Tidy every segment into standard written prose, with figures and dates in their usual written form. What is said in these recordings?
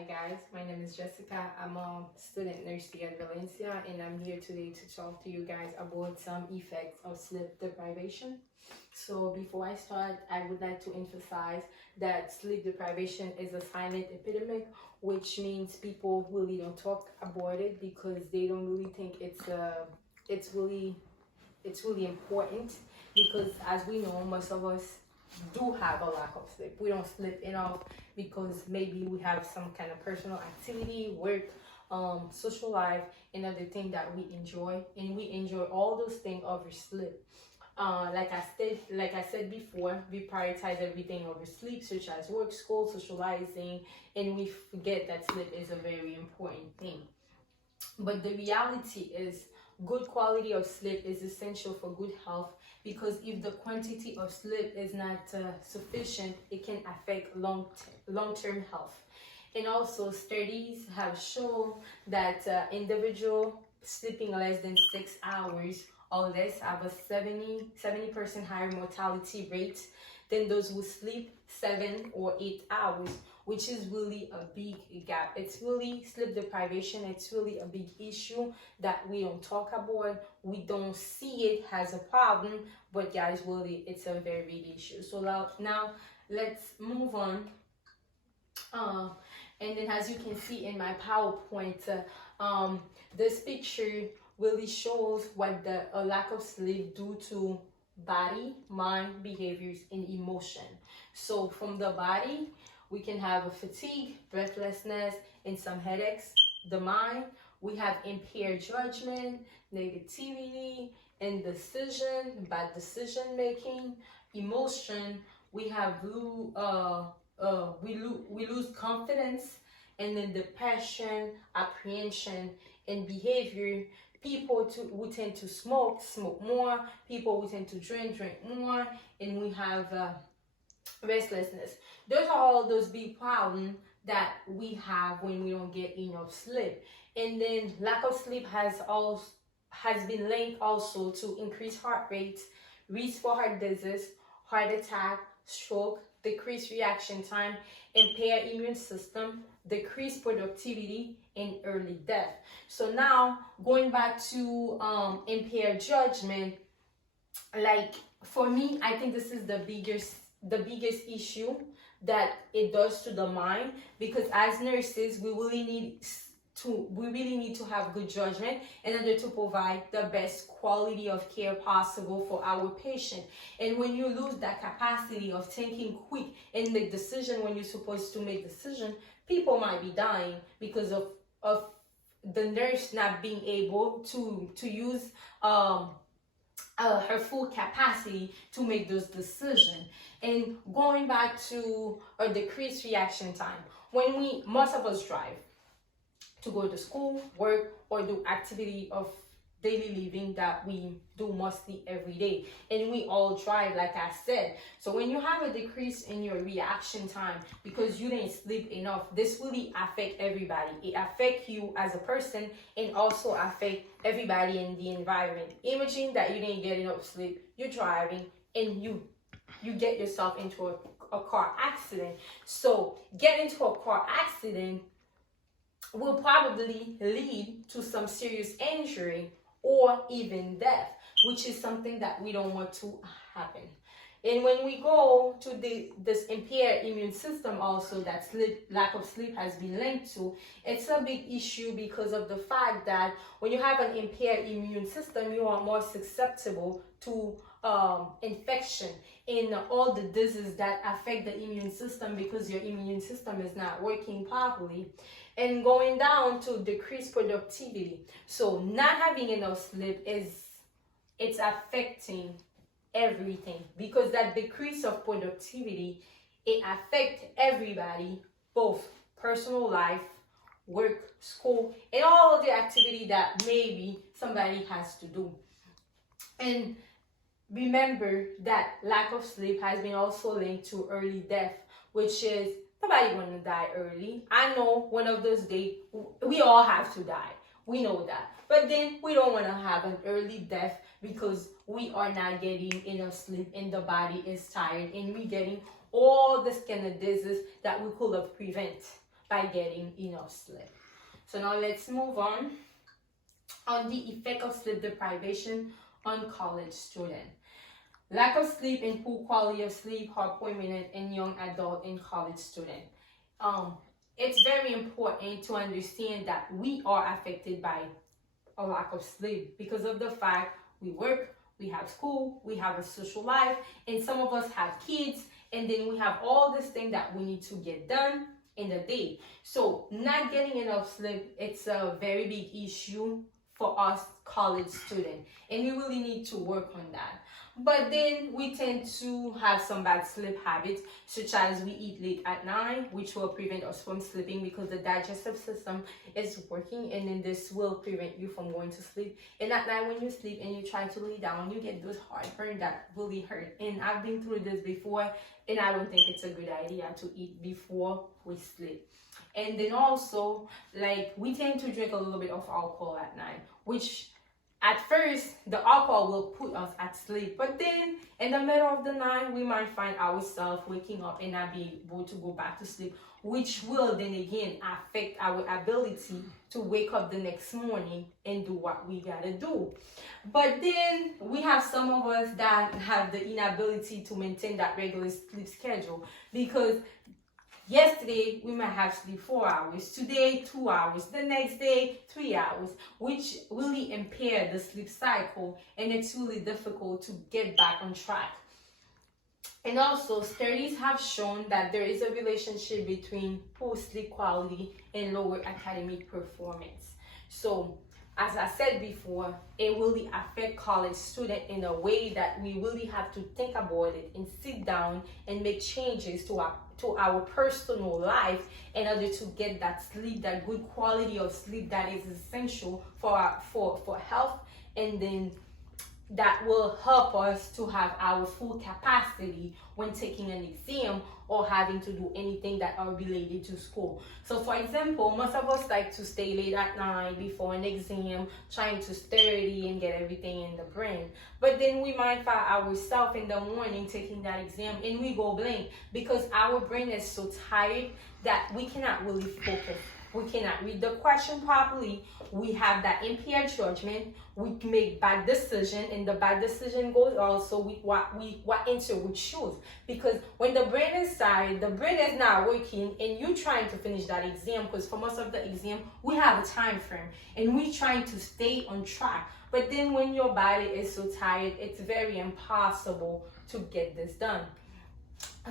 Hi guys, my name is Jessica. I'm a student nurse here at Valencia, and I'm here today to talk to you guys about some effects of sleep deprivation. So before I start, I would like to emphasize that sleep deprivation is a silent epidemic, which means people really don't talk about it because they don't really think it's really important, because as we know, most of us do have a lack of sleep. We don't sleep enough because maybe we have some kind of personal activity, work, social life, and other thing that we enjoy, and we enjoy all those things over sleep. Like I said before, we prioritize everything over sleep, such as work, school, socializing, and we forget that sleep is a very important thing. But the reality is, good quality of sleep is essential for good health, because if the quantity of sleep is not sufficient, it can affect long-term health. And also, studies have shown that individual sleeping less than 6 hours or less have a 70% higher mortality rate than those who sleep 7 or 8 hours, which is really a big gap. It's really sleep deprivation. It's really a big issue that we don't talk about. We don't see it as a problem, but guys, really, it's a very big issue. So now let's move on. And then, as you can see in my PowerPoint, this picture really shows what the lack of sleep due to body, mind, behaviors, and emotion. So from the body, we can have a fatigue, breathlessness, and some headaches. The mind, we have impaired judgment, negativity, indecision, bad decision making. Emotion, we have we lose confidence, and then depression, apprehension, and behavior. People who tend to smoke more. People who tend to drink more, and we have restlessness. Those are all those big problems that we have when we don't get enough sleep. And then lack of sleep has been linked also to increased heart rate, risk for heart disease, heart attack, stroke, decreased reaction time, impaired immune system, decreased productivity, and early death. So now, going back to impaired judgment, like for me, I think this is the biggest issue that it does to the mind, because as nurses, we really need to have good judgment in order to provide the best quality of care possible for our patient. And when you lose that capacity of thinking quick and make decision when you're supposed to make decision, people might be dying because of the nurse not being able to use her full capacity to make those decisions. And going back to a decreased reaction time, when most of us drive to go to school, work, or do activity of daily living that we do mostly every day, and we all drive, like I said. So when you have a decrease in your reaction time because you didn't sleep enough, this really affect everybody. It affect you as a person, and also affect everybody in the environment. Imagine that you didn't get enough sleep, you're driving, and you get yourself into a car accident. So getting into a car accident will probably lead to some serious injury or even death, which is something that we don't want to happen. And when we go to this impaired immune system also, that lack of sleep has been linked to, it's a big issue because of the fact that when you have an impaired immune system, you are more susceptible to infection and all the diseases that affect the immune system, because your immune system is not working properly. And going down to decreased productivity. So not having enough sleep it's affecting everything, because that decrease of productivity, it affects everybody, both personal life, work, school, and all of the activity that maybe somebody has to do. And remember that lack of sleep has been also linked to early death, which is nobody want to die early. I know one of those days we all have to die. We know that. But then we don't want to have an early death because we are not getting enough sleep and the body is tired, and we getting all this kind of disease that we could have prevent by getting enough sleep. So now let's move on the effect of sleep deprivation on college students. Lack of sleep and poor quality of sleep are prominent in young adult and college students. It's very important to understand that we are affected by a lack of sleep because of the fact we work, we have school, we have a social life, and some of us have kids, and then we have all this thing that we need to get done in a day. So not getting enough sleep, it's a very big issue for us college students, and we really need to work on that. But then we tend to have some bad sleep habits, such as we eat late at night, which will prevent us from sleeping because the digestive system is working, and then this will prevent you from going to sleep. And at night when you sleep and you try to lay down, you get those heartburn that really hurt. And I've been through this before, and I don't think it's a good idea to eat before we sleep. And then also, like, we tend to drink a little bit of alcohol at night, which at first the alcohol will put us at sleep, but then in the middle of the night we might find ourselves waking up and not be able to go back to sleep, which will then again affect our ability to wake up the next morning and do what we gotta do. But then we have some of us that have the inability to maintain that regular sleep schedule, because yesterday we might have sleep 4 hours, today 2 hours, the next day 3 hours, which really impair the sleep cycle, and it's really difficult to get back on track. And also, studies have shown that there is a relationship between poor sleep quality and lower academic performance. So as I said before, it really affect college students in a way that we really have to think about it and sit down and make changes to our personal life in order to get that sleep, that good quality of sleep that is essential for health, and then that will help us to have our full capacity when taking an exam or having to do anything that are related to school. So for example, most of us like to stay late at night before an exam, trying to study and get everything in the brain. But then we might find ourselves in the morning taking that exam and we go blank because our brain is so tired that we cannot really focus. We cannot read the question properly. We have that impaired judgment. We make bad decision, and the bad decision goes also with what answer we choose. Because when the brain is tired, the brain is not working, and you trying to finish that exam. Because for most of the exam, we have a time frame, and we trying to stay on track. But then when your body is so tired, it's very impossible to get this done.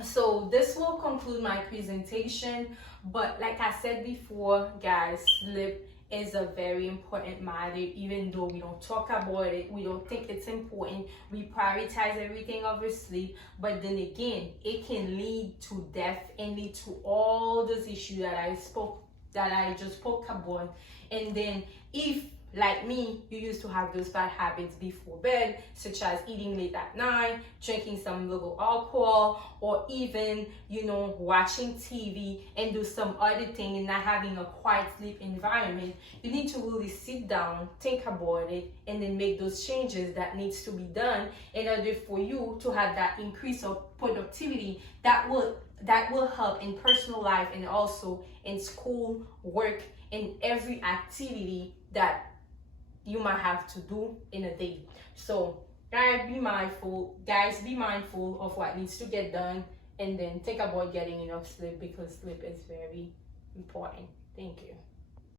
So this will conclude my presentation, but like I said before, guys, sleep is a very important matter. Even though we don't talk about it, we don't think it's important, we prioritize everything over sleep, but then again, it can lead to death and lead to all those issues that I just spoke about. And then if, like me, you used to have those bad habits before bed, such as eating late at night, drinking some little alcohol, or even, watching TV and do some other thing and not having a quiet sleep environment, you need to really sit down, think about it, and then make those changes that needs to be done in order for you to have that increase of productivity that will help in personal life and also in school, work, and every activity that you might have to do in a day. So guys, be mindful of what needs to get done, and then think about getting enough sleep, because sleep is very important. Thank you.